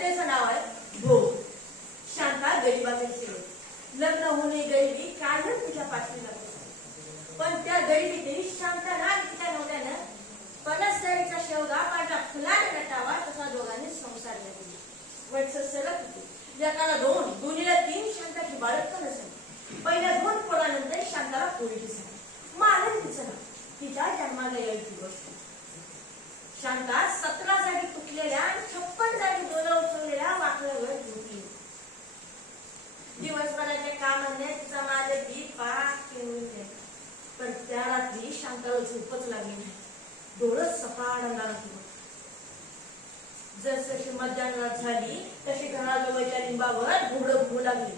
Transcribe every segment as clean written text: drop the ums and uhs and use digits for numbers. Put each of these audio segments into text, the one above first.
त्याचं नाव आहे भोग. शांता गरिबाकडे शिरली. लग्न होणे गरिबी काढून तिच्या पाठीला बसली. पण त्या गरिबीतही शांताला तिच्या नवऱ्यानं पणसदारीचा शेवगा पांढरा फुलाने नटावा तसा दोघांनी संसार केला. वर्ष सरत होती. एकाला दोन, दोन्हीला तीन. शांताची बाळंत नसेल. पहिल्या 2 पोळानंतर शांताला पोळी दिसली. मालन तिचं नाव. तिच्या जन्माला यायची गोष्ट. शांता 17 जागी तुटलेल्या आणि 56 जागी डोलं उचललेल्या वाकड्यावर झोपली. दिवसभराच्या कामाने तिचा मालकी पाक घेऊन गेला. पण त्या रात्री शांताला झोपच लागली नाही. डोळं सपाट अंधारात होतं. जसजशी मध्यान्ह झाली तशी घराजवळच्या लिंबावर घोडं भुकू लागली.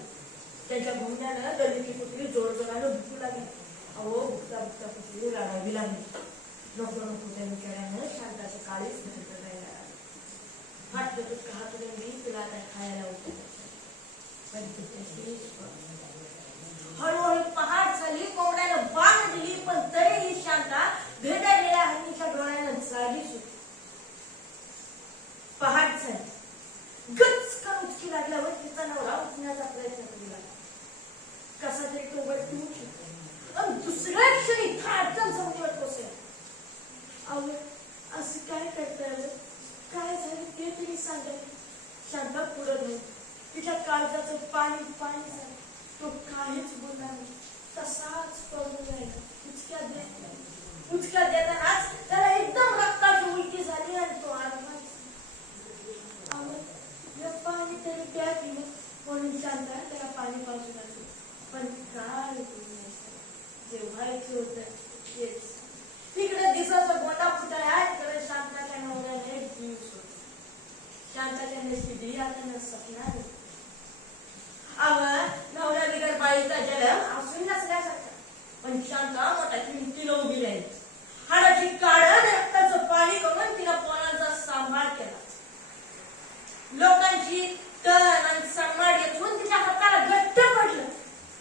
त्यांच्या भुंगण्यानं गल्लीची कुत्री जोरजोरानं भुकू लागली. अहो भुकता भुकता कुत्री रडावी लागली. नको नको त्या बिचाऱ्यानं शांताची काळीच धडधडायला लागली. वाटलं तर हातुरंगी तिला काय खायला उठलं. पण हळूहळू पहाट झाली. कोंबड्यानं बाण दिली. पण तरीही शांता भेदरलेल्या हत्तीच्या डोळ्यानं जागीच होती. पहाट झाली. गचकन उचकी लागल्यावर तिचा नवरा उठण्याचा प्रयत्न करू लागला. कसा तरी तो वरती उठला आणि दुसऱ्या क्षणी धाडकन जमिनीवर कोसळला. अहो असं काय करताय? काय झालं ते तरी सांगा. शांता पुढे नाही. तिच्या काळजाचं पाणी पाणी झालं. तो काहीच बोलला नाही. तसाच पडून राहिला. उचक्यात देतानाच त्याला एकदम रक्ताची उलटी झाली आणि तो आत्मा पाणी तरी प्या पिलं म्हणून शांता त्याला पाणी पाजू लागली. पण काय जे व्हायचं होतं तेच. तिकडे दिसाचा गोंडा फुटाया. तिकडे शांताच्या नवऱ्याने जीव सोडला. शांताच्या नशिबी आता सपना नवऱ्या बिगर बाईचा जन्म असून नसल्यासारखा. पण शांता मोठ्या किमतीला उभी राहिली. हाडाची काढण रक्ताचं पाणी करून तिला पोरांचा सांभाळ केला. लोकांची तण आणि सांभाळ येऊन तिच्या हाताला घट्ट पडलं.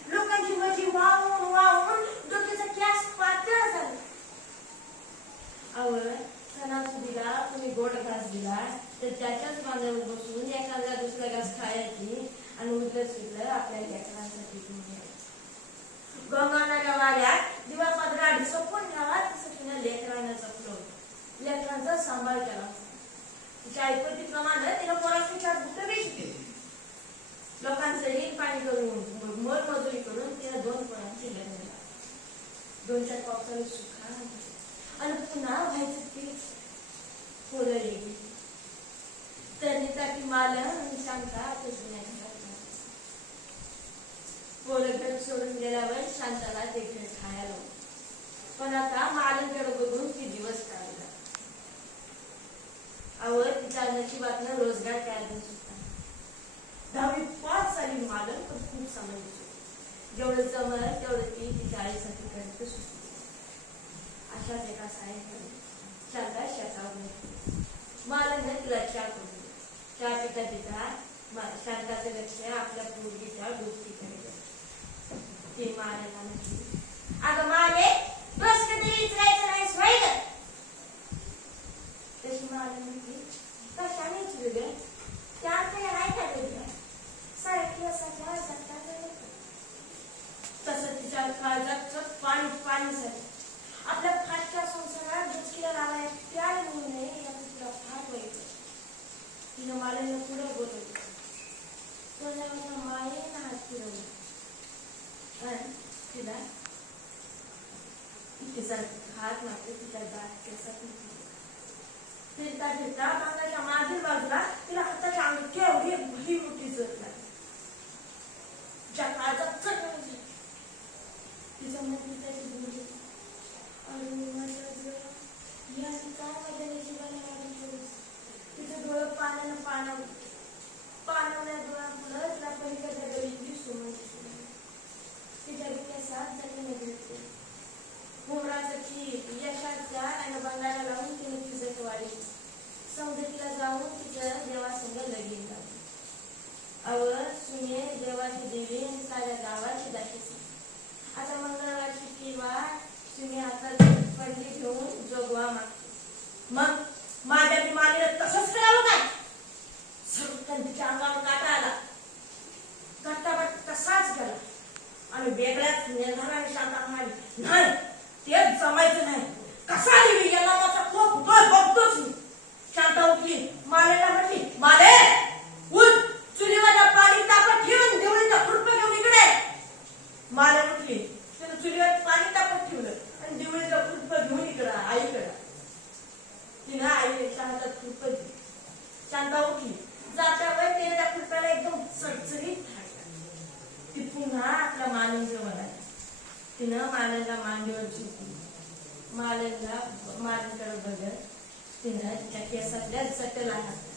लोकांची मजी वाहून वाहून डोक्याचा कॅस पातळ झाला. सणासुदीला तुम्ही गोड घास दिला तर त्याच्याच बांधावर बसून एखाद्या दुसरा घास खायची आणि उरलं सुटलं आपल्या लेकरांसाठी घेऊन यायचं. गंगानाच्या वाड्यात दिवा पदरात झोपून घ्यावा तसं तिने लेकरांना जपलं. लेकरांचा सांभाळ केला. तिच्या ऐपतीप्रमाणे तिला पोराची 4 भुकं वेचली. लोकांचं एक पाणी करून मोलमजुरी करून तिला 2 पोरांची लग्न झाली. 2-4 पावसाळी सुखा आणि पुन्हा व्हायचं तेच. पोरं गेली. त्यांनी मालन आणि शांता ते जुन्या घरात पोरं घर सोडून गेल्यावर शांताला ते घर खायला. पण आता मालनकडे बघून ती दिवस काढला. तिच्या नशिबातनं रोजगार काढून सुद्धा 10वी पास झाली मालन. पण खूप समजली. जेवढं जमल तेवढं ती तिच्या आईसाठी करत सुटली. अशाच एका सायंकाळी शांता शेतावर मालनने तिला चहा करून दिला. चहा पिता पिता शांताचं लक्ष आपल्या पोरगीच्या गोष्टीकडे गेलं. ती मालेला म्हटली, अगं माले बस कधी विचारायचं नाही स्वाईग. तशी माले म्हटली, कशाने विचारले? त्यात काही नाही का वेगळं? सारखी असाच्या तसं तिच्या काळजाचं पाणी पाणी झालं. आपल्या फाटच्या संसारात डुचकीला लावाय प्यार म्हणून नये याचं तिला फार वाईट. तिनं मालेला पुढे बोलवलं. सोन्यावरनं मायेनं हात फिरवला. तिला तिचा हात मात्र तिच्या दाट केसात फिरता फिरता बांगाच्या मागील बाजूला तिला हाताच्या अंगठ्या एवढी भली मोठी जर लागली. ज्या काळजात चढ तिचं मन तिच्याची बोलली, अरे माझ्या याने काय माझ्या नशिबाने वाढून ठेवलं. तिचं डोळं पाण्यानं पाणवल्या डोळ्यामुळं तिला पलीकडच्या गळीतली सोनं दिसली. तिच्या केसात जमीन भेटते. घोमराचं चीप यशाच्या आणि बंगाला लावून तिने तिचं वाढली. सौंदतीला जाऊन तिचं देवासंग लगीन लावली. सुने देवाची देवी आणि साऱ्या गावाची दाखीची. आता मंगळवारची किंवा सुने आता पडली घेऊन जोगवा मागते. मग माझ्या मालेला तसंच करावं काय? सर्व आणि तिच्या अंगावर काटा आला. कट्टाबट तसाच गेला आणि वेगळ्याच निर्धाराने शांता म्हणाली, नाही तेच जमायचं नाही. कसा आली याला माझा खूप होतोय बघतोच मी. शांता उठली, मालेला म्हटली, माले उठ, चुलीवर पाणी तापत ठेवून देवळीचा खुरपं घेऊन इकडे. माले उठली, तिने चुलीवर पाणी तापत ठेवलं आणि देवळीचा खुरपं घेऊन इकडं आईकडं. तिने आई शांता खुरपं दिली. शांता उठली, जात्या वेळ तिने त्या खुरप्याला एकदम चरचरीत हाणलं. ती पुन्हा आपल्या मानेजवळ आली. तिनं मानेला मांडीवर झोपली. मालेला मानेकडे बघत तिनं त्या केसातल्या जटेला हात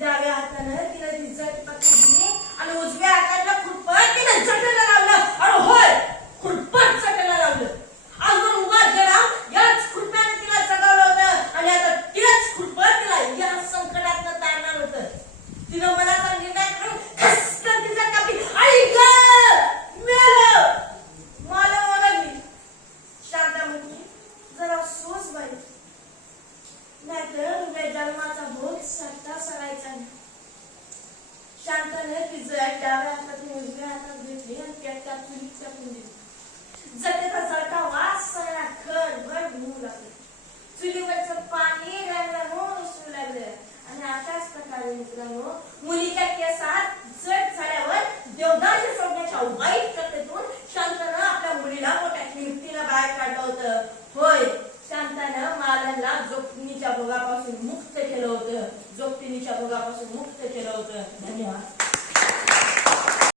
डाव्या हातानं तिनं ती जट पकडली आणि उजव्या हाताला खुरपट तिनं जटेला लावलं. अरे होय, खुरपट जटेला लावलं. अजून उभा गेला याच खुरप्याने तिला जगवलं होतं आणि आता तेच खुरपट तिला या संकटातनं तारणार होतं. तिनं मनाचा निर्णय करून खसकन तिचा कापी आई ग मेलं. मला ओरडली. शांता म्हटली, जरा सोस बाई, नाहीतर उभ्या जन्माचा भोग सरता सरायचा नाही. शांताने ती जट डाव्या हातातून उजव्या हातात घेतली आणि त्या चुलीत टाकून दिली. जटेचा जळता वास सगळा घरभर घेऊ लागला. चुलीवरचं पाणी रंगावून उसळू लागलं आणि अशाच प्रकारे मित्रांनो मुलीच्या केसात जट झाल्यावर देवदासी सोडण्याच्या वाईट कथेतून शांतानं आपल्या मुलीला मोठ्या किमतीनं बाहेर काढलं होतं. होय, शांतानं मालनला जोखमीच्या भोगापासून मुक्त केलं होतं. जोखमीच्या भोगापासून मुक्त केलं होतं. धन्यवाद.